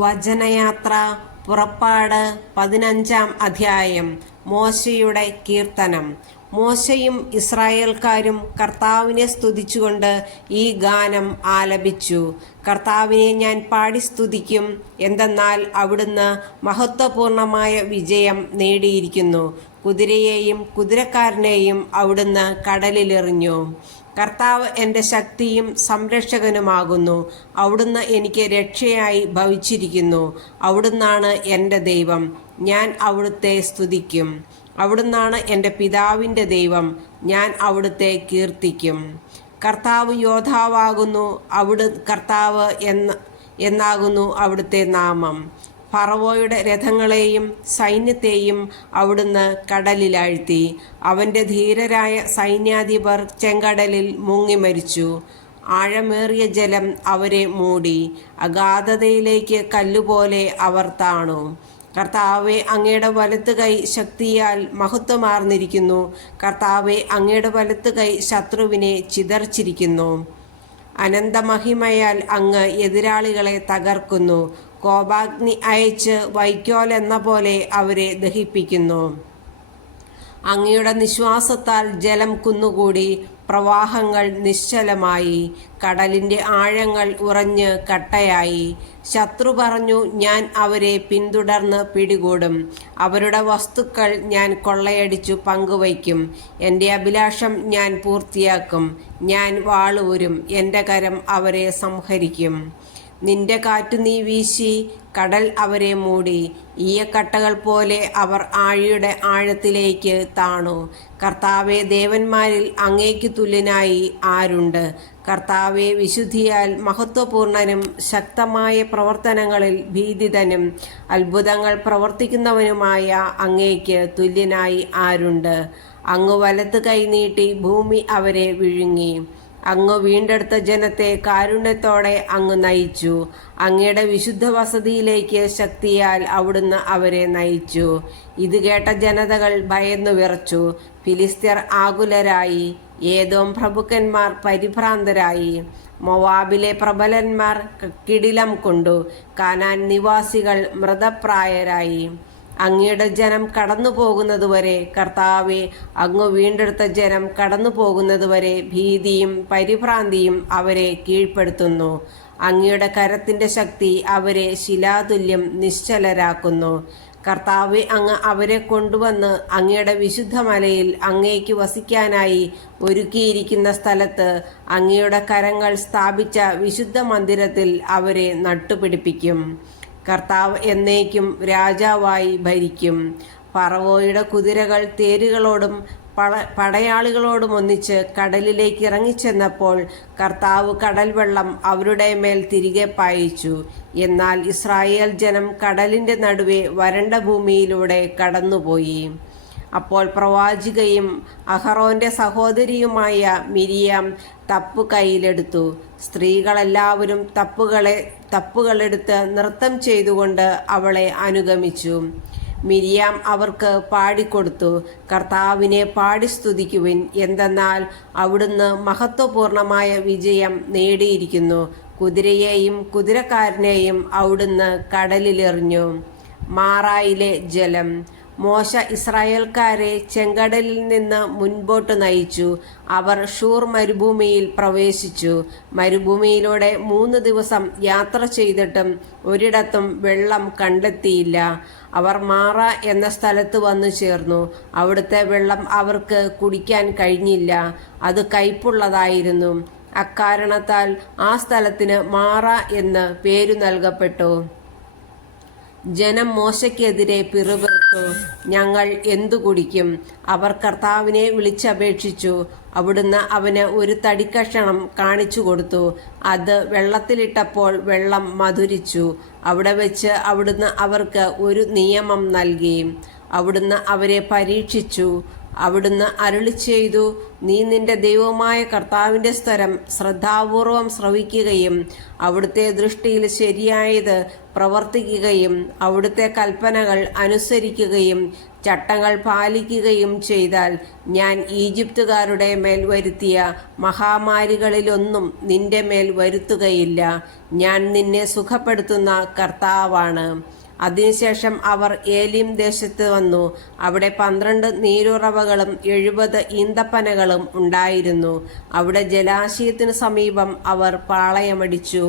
വചനയാത്ര പുറപ്പാട് 15-ാം അധ്യായം. മോശയുടെ കീർത്തനം. മോശയും ഇസ്രായേൽക്കാരും കർത്താവിനെ സ്തുതിച്ചുകൊണ്ട് ഈ ഗാനം ആലപിച്ചു. കർത്താവിനെ ഞാൻ പാടി സ്തുതിക്കും, എന്തെന്നാൽ അവിടുന്ന് മഹത്വപൂർണമായ വിജയം നേടിയിരിക്കുന്നു. കുതിരയെയും കുതിരക്കാരനെയും അവിടുന്ന് കടലിലെറിഞ്ഞു. കർത്താവ് എൻ്റെ ശക്തിയും സംരക്ഷകനുമാകുന്നു. അവിടുന്ന് എനിക്ക് രക്ഷയായി ഭവിച്ചിരിക്കുന്നു. അവിടുന്നാണ് എൻ്റെ ദൈവം, ഞാൻ അവിടുത്തെ സ്തുതിക്കും. അവിടുന്നാണ് എൻ്റെ പിതാവിൻ്റെ ദൈവം, ഞാൻ അവിടുത്തെ കീർത്തിക്കും. കർത്താവ് യോദ്ധാവാകുന്നു, കർത്താവ് എന്നാകുന്നു അവിടുത്തെ നാമം. ഫറവോയുടെ രഥങ്ങളെയും സൈന്യത്തെയും അവിടുന്ന് കടലിലാഴ്ത്തി. അവൻ്റെ ധീരരായ സൈന്യാധിപർ ചെങ്കടലിൽ മുങ്ങി മരിച്ചു. ആഴമേറിയ ജലം അവരെ മൂടി. അഗാധതയിലേക്ക് കല്ലുപോലെ അവർ താണു. കർത്താവെ, അങ്ങയുടെ വലത്ത് കൈ ശക്തിയാൽ മഹത്വമാർന്നിരിക്കുന്നു. കർത്താവെ, അങ്ങയുടെ വലത്ത് കൈ ശത്രുവിനെ ചിതർച്ചിരിക്കുന്നു. അനന്തമഹിമയാൽ അങ്ങ് എതിരാളികളെ തകർക്കുന്നു. കോപാഗ്നി അയച്ച് വൈക്കോൽ എന്ന പോലെ അവരെ ദഹിപ്പിക്കുന്നു. അങ്ങയുടെ നിശ്വാസത്താൽ ജലം കുന്നുകൂടി, പ്രവാഹങ്ങൾ നിശ്ചലമായി. കടലിൻ്റെ ആഴങ്ങൾ ഉറഞ്ഞ് കട്ടയായി. ശത്രു പറഞ്ഞു, ഞാൻ അവരെ പിന്തുടർന്ന് പിടികൂടും. അവരുടെ വസ്തുക്കൾ ഞാൻ കൊള്ളയടിച്ചു പങ്കുവയ്ക്കും. എൻ്റെ അഭിലാഷം ഞാൻ പൂർത്തിയാക്കും. ഞാൻ വാളൂരും, എൻ്റെ കരം അവരെ സംഹരിക്കും. നിന്റെ കാറ്റു നീ വീശി, കടൽ അവരെ മൂടി. ഈയക്കട്ടകൾ പോലെ അവർ ആഴിയുടെ ആഴത്തിലേക്ക് താണു. കർത്താവെ, ദേവന്മാരിൽ അങ്ങേക്ക് തുല്യനായി ആരുണ്ട്? കർത്താവെ, വിശുദ്ധിയാൽ മഹത്വപൂർണനും ശക്തമായ പ്രവർത്തനങ്ങളിൽ ഭീതിതനും അത്ഭുതങ്ങൾ പ്രവർത്തിക്കുന്നവനുമായ അങ്ങേക്ക് തുല്യനായി ആരുണ്ട്? അങ്ങ് വലത്ത് കൈ നീട്ടി ഭൂമി അവരെ വിഴുങ്ങി. അങ്ങ് വീണ്ടെടുത്ത ജനത്തെ കാരുണ്യത്തോടെ അങ്ങ് നയിച്ചു. അങ്ങയുടെ വിശുദ്ധ വസതിയിലേക്ക് ശക്തിയാൽ അവിടുന്ന് അവരെ നയിച്ചു. ഇത് കേട്ട ജനതകൾ ഭയന്നു വിറച്ചു. ഫിലിസ്ത്യർ ആകുലരായി. ഏദോം പ്രഭുക്കന്മാർ പരിഭ്രാന്തരായി. മോവാബിലെ പ്രബലന്മാർ കിടിലം കൊണ്ടു. കാനാൻ നിവാസികൾ മൃതപ്രായരായി. അങ്ങയുടെ ജനം കടന്നു പോകുന്നതുവരെ, കർത്താവെ, അങ്ങ് വീണ്ടെടുത്ത ജനം കടന്നു പോകുന്നതുവരെ ഭീതിയും പരിഭ്രാന്തിയും അവരെ കീഴ്പ്പെടുത്തുന്നു. അങ്ങയുടെ കരത്തിൻ്റെ ശക്തി അവരെ ശിലാതുല്യം നിശ്ചലരാക്കുന്നു. കർത്താവെ, അങ്ങ് അവരെ കൊണ്ടുവന്ന് അങ്ങയുടെ വിശുദ്ധ മലയിൽ അങ്ങേക്ക് വസിക്കാനായി ഒരുക്കിയിരിക്കുന്ന സ്ഥലത്ത് അങ്ങയുടെ കരങ്ങൾ സ്ഥാപിച്ച വിശുദ്ധ മന്ദിരത്തിൽ അവരെ നട്ടുപിടിപ്പിക്കും. കർത്താവ് എന്നേക്കും രാജാവായി ഭരിക്കും. ഫറവോയുടെ കുതിരകൾ തേരുകളോടും പടയാളികളോടും ഒന്നിച്ച് കടലിലേക്ക് ഇറങ്ങിച്ചെന്നപ്പോൾ കർത്താവ് കടൽ വെള്ളം അവരുടെ മേൽ തിരികെ പായിച്ചു. എന്നാൽ ഇസ്രായേൽ ജനം കടലിൻ്റെ നടുവെ വരണ്ട ഭൂമിയിലൂടെ കടന്നുപോയി. അപ്പോൾ പ്രവാചികയും അഹറോന്റെ സഹോദരിയുമായ മിരിയാം തപ്പ് കയ്യിലെടുത്തു. സ്ത്രീകളെല്ലാവരും തപ്പുകളെടുത്ത് നൃത്തം ചെയ്തുകൊണ്ട് അവളെ അനുഗമിച്ചു. മിരിയാം അവർക്ക് പാടിക്കൊടുത്തു, കർത്താവിനെ പാടി സ്തുതിക്കുവിൻ, എന്തെന്നാൽ അവിടുന്ന് മഹത്വപൂർണമായ വിജയം നേടിയിരിക്കുന്നു. കുതിരയെയും കുതിരക്കാരനെയും അവിടുന്ന് കടലിലെറിഞ്ഞു. മാറായിലെ ജലം. മോശ ഇസ്രായേൽക്കാരെ ചെങ്കടലിൽ നിന്ന് മുൻപോട്ട് നയിച്ചു. അവർ ഷൂർ മരുഭൂമിയിൽ പ്രവേശിച്ചു. മരുഭൂമിയിലൂടെ 3 ദിവസം യാത്ര ചെയ്തിട്ടും ഒരിടത്തും വെള്ളം കണ്ടെത്തിയില്ല. അവർ മാറ എന്ന സ്ഥലത്ത് വന്നു ചേർന്നു. അവിടുത്തെ വെള്ളം അവർക്ക് കുടിക്കാൻ കഴിഞ്ഞില്ല. അത് കയ്പുള്ളതായിരുന്നു. അക്കാരണത്താൽ ആ സ്ഥലത്തിന് മാറ എന്ന് പേരു നൽകപ്പെട്ടു. ജനം മോശയ്ക്കെതിരെ പിറുപിറുത്തു, ഞങ്ങൾ എന്തു കുടിക്കും? അവർ കർത്താവിനെ വിളിച്ചപേക്ഷിച്ചു. അവിടുന്ന് അവന് ഒരു തടിക്കഷണം കാണിച്ചു കൊടുത്തു. അത് വെള്ളത്തിലിട്ടപ്പോൾ വെള്ളം മധുരിച്ചു. അവിടെ വെച്ച് അവിടുന്ന് അവർക്ക് ഒരു നിയമം നൽകി. അവിടുന്ന് അവരെ പരീക്ഷിച്ചു. അവിടുന്ന് അരുളിച്ചെയ്തു, നീ നിന്റെ ദൈവമായ കർത്താവിൻ്റെ സ്വരം ശ്രദ്ധാപൂർവം ശ്രവിക്കുകയും അവിടുത്തെ ദൃഷ്ടിയിൽ ശരിയായത് പ്രവർത്തിക്കുകയും അവിടുത്തെ കൽപ്പനകൾ അനുസരിക്കുകയും ചട്ടങ്ങൾ പാലിക്കുകയും ചെയ്താൽ ഞാൻ ഈജിപ്തുകാരുടെ മേൽ വരുത്തിയ മഹാമാരികളിലൊന്നും നിന്റെ മേൽ വരുത്തുകയില്ല. ഞാൻ നിന്നെ സുഖപ്പെടുത്തുന്ന കർത്താവാണ്. അതിനുശേഷം അവർ ഏലീം ദേശത്ത് വന്നു. അവിടെ 12 നീരുറവകളും 70 ഈന്തപ്പനകളും ഉണ്ടായിരുന്നു. അവിടെ ജലാശയത്തിനു സമീപം അവർ പാളയമടിച്ചു.